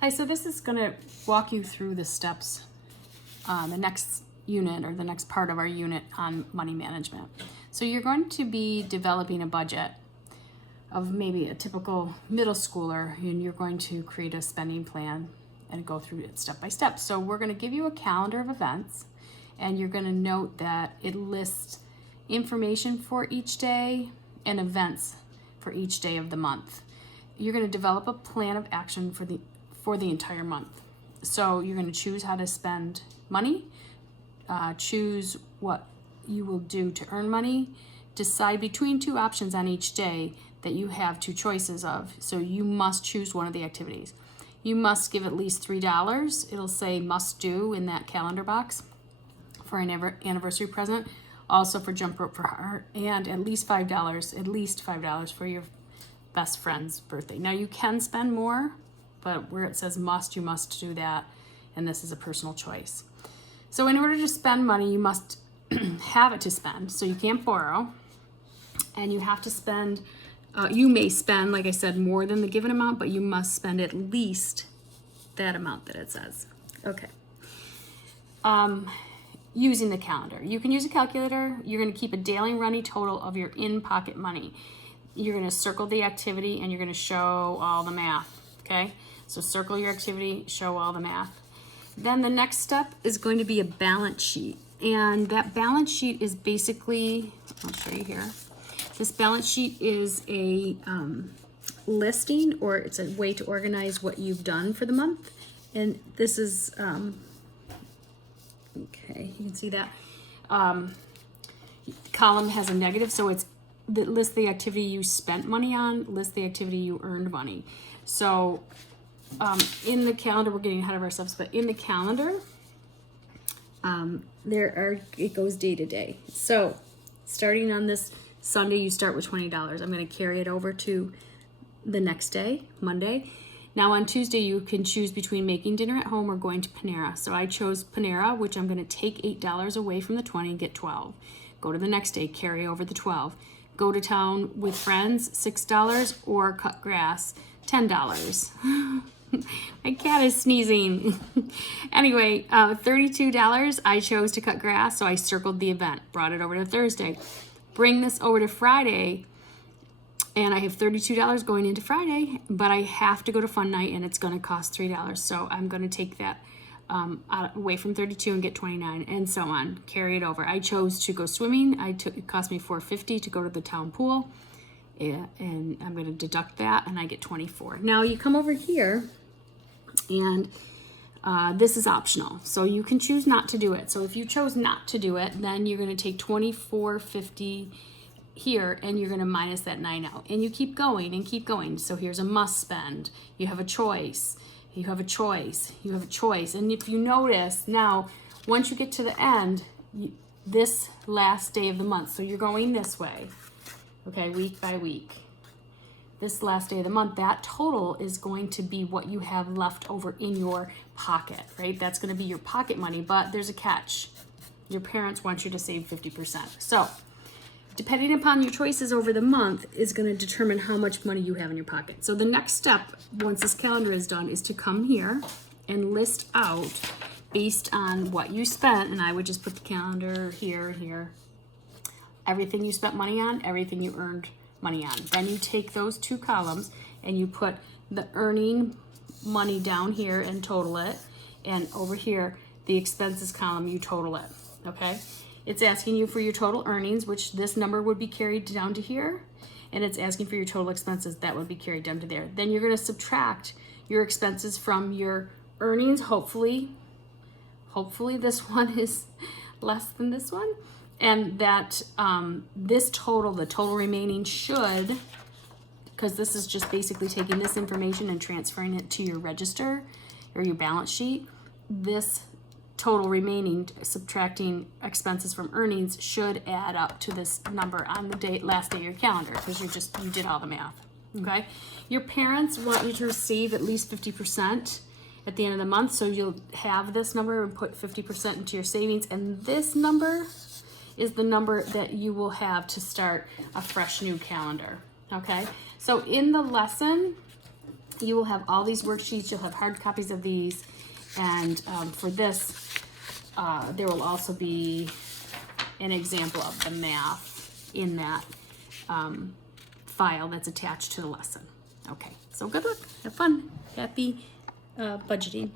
Hi, so this is going to walk you through the steps, the next unit or the next part of our unit on money management. So you're going to be developing a budget of maybe a typical middle schooler, and you're going to create a spending plan and go through it step by step. So we're going to give you a calendar of events, and you're going to note that it lists information for each day and events for each day of the month. You're going to develop a plan of action for the entire month. So you're going to choose how to spend money, choose what you will do to earn money, decide between two options on each day that you have two choices of. So you must choose one of the activities. You must give at least $3. It'll say must do in that calendar box for an anniversary present, also for Jump Rope for Heart, and at least $5 for your best friend's birthday. Now you can spend more, but where it says must, you must do that, and this is a personal choice. So in order to spend money, you must have it to spend, so you can't borrow, and you have to spend, you may spend, like I said, more than the given amount, but you must spend at least that amount that it says. Okay. Using the calendar. You can use a calculator. You're going to keep a daily running total of your in-pocket money. You're going to circle the activity, and you're going to show all the math, okay? So circle your activity, show all the math. Then the next step is going to be a balance sheet. And that balance sheet is basically, I'll show you here. This balance sheet is a listing, or it's a way to organize what you've done for the month. And this is, okay, you can see that. Column has a negative, so it lists the activity you spent money on, lists the activity you earned money. So in the calendar, we're getting ahead of ourselves, but in the calendar, it goes day to day. So starting on this Sunday, you start with $20. I'm going to carry it over to the next day, Monday. Now on Tuesday, you can choose between making dinner at home or going to Panera. So I chose Panera, which I'm going to take $8 away from the 20 and get 12. Go to the next day, carry over the 12. Go to town with friends, $6, or cut grass, $10. My cat is sneezing. Anyway, $32, I chose to cut grass, so I circled the event, brought it over to Thursday. Bring this over to Friday, and I have $32 going into Friday, but I have to go to fun night, and it's going to cost $3. So I'm going to take that away from 32 and get 29, and so on. Carry it over. I chose to go swimming. It cost me $4.50 to go to the town pool, and I'm going to deduct that, and I get 24. Now you come over here, and this is optional, so you can choose not to do it. So if you chose not to do it, then you're going to take $24.50 here, and you're going to minus that 9 out, and you keep going and keep going. So here's a must spend. You have a choice. You have a choice. You have a choice. And if you notice now, once you get to the end, this last day of the month, so you're going this way, okay, week by week. This last day of the month, that total is going to be what you have left over in your pocket, right? That's going to be your pocket money, but there's a catch. Your parents want you to save 50%. So depending upon your choices over the month is going to determine how much money you have in your pocket. So the next step, once this calendar is done, is to come here and list out based on what you spent, and I would just put the calendar here, everything you spent money on, everything you earned money on. Then you take those two columns and you put the earning money down here and total it, and over here, the expenses column, you total it, okay? It's asking you for your total earnings, which this number would be carried down to here, and it's asking for your total expenses, that would be carried down to there. Then you're going to subtract your expenses from your earnings. Hopefully this one is less than this one, and that this total, the total remaining should, because this is just basically taking this information and transferring it to your register or your balance sheet, this total remaining, subtracting expenses from earnings, should add up to this number on the last day of your calendar, because you did all the math, okay? Your parents want you to save at least 50% at the end of the month, so you'll have this number and put 50% into your savings, and this number is the number that you will have to start a fresh new calendar, okay? So in the lesson, You will have all these worksheets. You'll have hard copies of these. And for this, there will also be an example of the math in that file that's attached to the lesson. Okay, so good luck. Have fun. Happy budgeting.